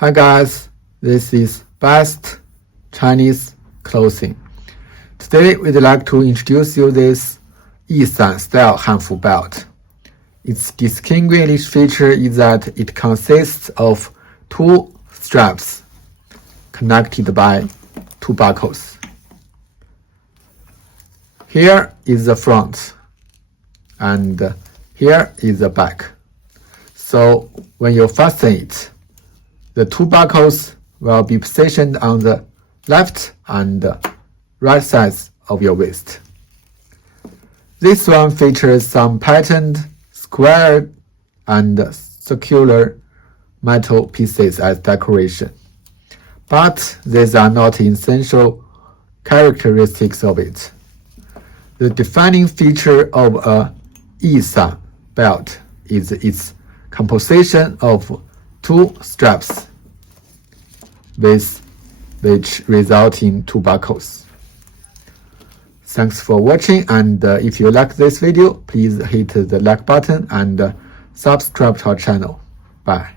Hi guys, this is Best Chinese Clothing. Today we'd like to introduce you this Yisan-style Hanfu Belt. Its distinguishing feature is that it consists of two straps connected by two buckles. Here is the front and here is the back. So when you fasten it, the two buckles will be positioned on the left and right sides of your waist. This one features some patterned square and circular metal pieces as decoration, but these are not essential characteristics of it. The defining feature of a Yisan belt is its composition of two straps, which result in two buckles. Thanks for watching, and if you like this video, please hit the like button and subscribe to our channel. Bye.